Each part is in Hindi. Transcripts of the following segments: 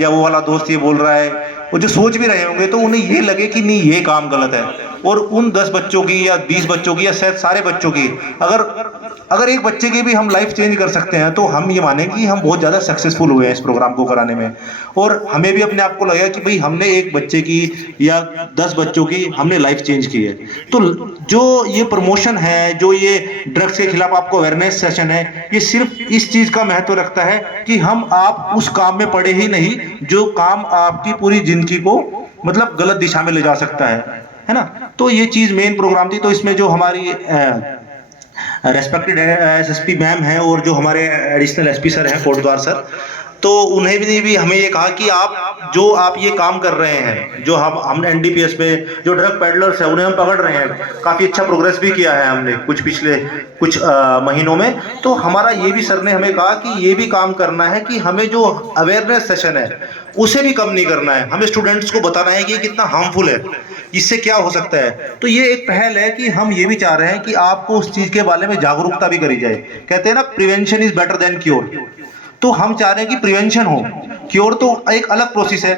या वो वाला दोस्त ये बोल रहा है, वो जो सोच भी रहे होंगे तो उन्हें ये लगे कि नहीं ये काम गलत है। और उन 10 बच्चों की या 20 बच्चों की या शायद सारे बच्चों की अगर अगर एक बच्चे की भी हम लाइफ चेंज कर सकते हैं तो हम ये माने कि हम बहुत ज़्यादा सक्सेसफुल हुए हैं इस प्रोग्राम को कराने में। और हमें भी अपने आप को लगा कि भाई हमने एक बच्चे की या 10 बच्चों की हमने लाइफ चेंज की है। तो जो ये प्रमोशन है, जो ये ड्रग्स के खिलाफ आपको अवेयरनेस सेशन है, ये सिर्फ इस चीज़ का महत्व रखता है कि हम आप उस काम में पड़े ही नहीं जो काम आपकी पूरी जिंदगी को मतलब गलत दिशा में ले जा सकता है ना। तो ये चीज़ मेन प्रोग्राम थी। तो इसमें जो हमारी रेस्पेक्टेड एसएसपी मैम है और जो हमारे एडिशनल एसपी सर हैं कोटद्वार सर, तो उन्हें भी हमें ये कहा कि आप ये काम कर रहे हैं, जो हम एनडीपीएस में जो ड्रग पेडलर्स है उन्हें हम पकड़ रहे हैं, काफ़ी अच्छा प्रोग्रेस भी किया है हमने पिछले कुछ महीनों में। तो हमारा ये भी सर ने हमें कहा कि ये भी काम करना है कि हमें जो अवेयरनेस सेशन है उसे भी कम नहीं करना है, हमें स्टूडेंट्स को बताना है कि ये कितना हार्मफुल है, इससे क्या हो सकता है। तो ये एक पहल है कि हम ये भी चाह रहे हैं कि आपको उस चीज़ के बारे में जागरूकता भी करी जाए। कहते हैं ना, prevention is better than cure. तो हम चाह रहे हैं कि प्रिवेंशन हो, क्योर तो एक अलग प्रोसेस है,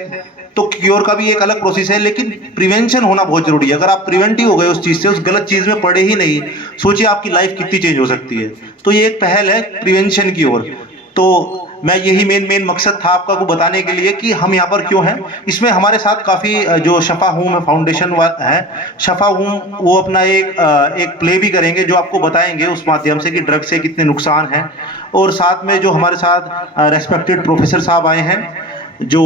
तो क्योर का भी एक अलग प्रोसेस है, लेकिन प्रिवेंशन होना बहुत जरूरी है। अगर आप प्रिवेंट ही हो गए उस चीज से, उस गलत चीज में पड़े ही नहीं, सोचिए आपकी लाइफ कितनी चेंज हो सकती है। तो ये एक पहल है प्रिवेंशन की ओर। तो मैं यही मेन मकसद था आपका को बताने के लिए कि हम यहाँ पर क्यों हैं। इसमें हमारे साथ काफ़ी जो शफा होम फाउंडेशन है, शफा होम वो अपना एक प्ले भी करेंगे जो आपको बताएंगे उस माध्यम से कि ड्रग्स से कितने नुकसान हैं। और साथ में जो हमारे साथ रेस्पेक्टेड प्रोफेसर साहब आए हैं जो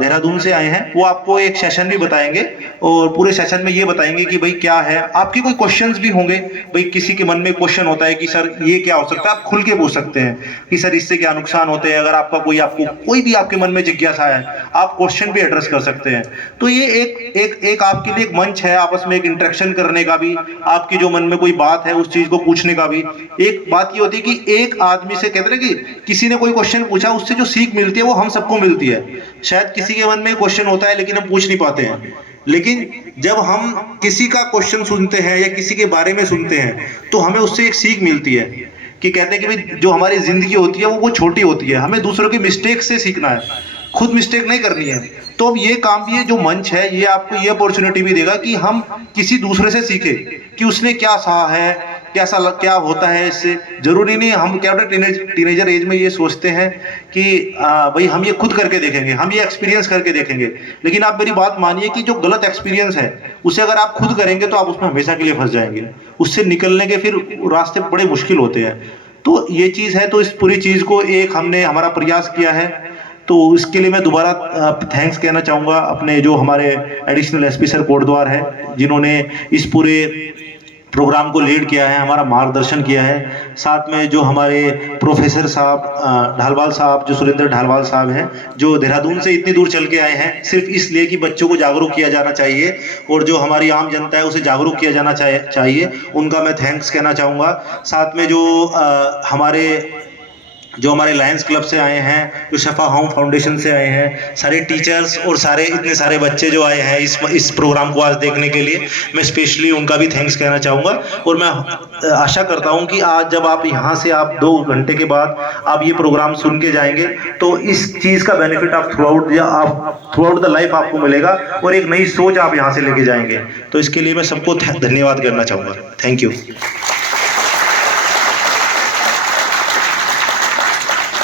देहरादून से आए हैं, वो आपको एक सेशन भी बताएंगे और पूरे सेशन में ये बताएंगे कि भाई क्या है। आपके कोई क्वेश्चंस भी होंगे, भाई किसी के मन में क्वेश्चन होता है कि सर ये क्या हो सकता है, आप खुल के पूछ सकते हैं कि सर इससे क्या नुकसान होते हैं। अगर आपको कोई भी आपके मन में जिज्ञासा है, आप क्वेश्चन भी एड्रेस कर सकते हैं। तो ये एक आपके लिए एक मंच है आपस में एक इंटरेक्शन करने का भी, आपकी जो मन में कोई बात है उस चीज को पूछने का भी। एक बात ये होती है कि एक आदमी से कहते हैं कि किसी ने कोई क्वेश्चन पूछा, उससे जो सीख मिलती है वो हम सबको मिलती है। शायद किसी के मन में क्वेश्चन होता है लेकिन हम पूछ नहीं पाते हैं, लेकिन जब हम किसी का क्वेश्चन सुनते हैं या किसी के बारे में सुनते हैं तो हमें उससे एक सीख मिलती है कि कहते हैं कि भाई जो हमारी जिंदगी होती है वो छोटी होती है, हमें दूसरों की मिस्टेक से सीखना है, खुद मिस्टेक नहीं करनी है। तो अब ये काम भी, ये जो मंच है ये आपको ये अपॉर्चुनिटी भी देगा कि हम किसी दूसरे से सीखे कि उसने क्या सहा है, क्या होता है इससे। जरूरी नहीं हम क्या टीनेजर एज में ये सोचते हैं कि भाई हम ये खुद करके देखेंगे, हम ये एक्सपीरियंस करके देखेंगे, लेकिन आप मेरी बात मानिए कि जो गलत एक्सपीरियंस है उसे अगर आप खुद करेंगे तो आप उसमें हमेशा के लिए फंस जाएंगे, उससे निकलने के फिर रास्ते बड़े मुश्किल होते हैं। तो ये चीज़ है। तो इस पूरी चीज़ को एक हमने हमारा प्रयास किया है, तो इसके लिए मैं दोबारा थैंक्स कहना चाहूँगा अपने जो हमारे एडिशनल एसपी सर कोटद्वार है, जिन्होंने इस पूरे प्रोग्राम को लीड किया है, हमारा मार्गदर्शन किया है। साथ में जो हमारे प्रोफेसर साहब ढालवाल साहब, जो सुरेंद्र ढालवाल साहब हैं, जो देहरादून से इतनी दूर चल के आए हैं सिर्फ इसलिए कि बच्चों को जागरूक किया जाना चाहिए और जो हमारी आम जनता है उसे जागरूक किया जाना चाहिए, उनका मैं थैंक्स कहना चाहूँगा। साथ में जो हमारे लायंस क्लब से आए हैं, जो शफा होम फाउंडेशन से आए हैं, सारे टीचर्स और इतने सारे बच्चे जो आए हैं इस प्रोग्राम को आज देखने के लिए, मैं स्पेशली उनका भी थैंक्स कहना चाहूँगा। और मैं आशा करता हूँ कि आज जब आप यहाँ से आप 2 घंटे के बाद आप ये प्रोग्राम सुन के जाएंगे तो इस चीज़ का बेनिफिट आप थ्रू आउट द लाइफ आपको मिलेगा और एक नई सोच आप यहाँ से लेके जाएंगे। तो इसके लिए मैं सबको धन्यवाद करना चाहूँगा। Thank you.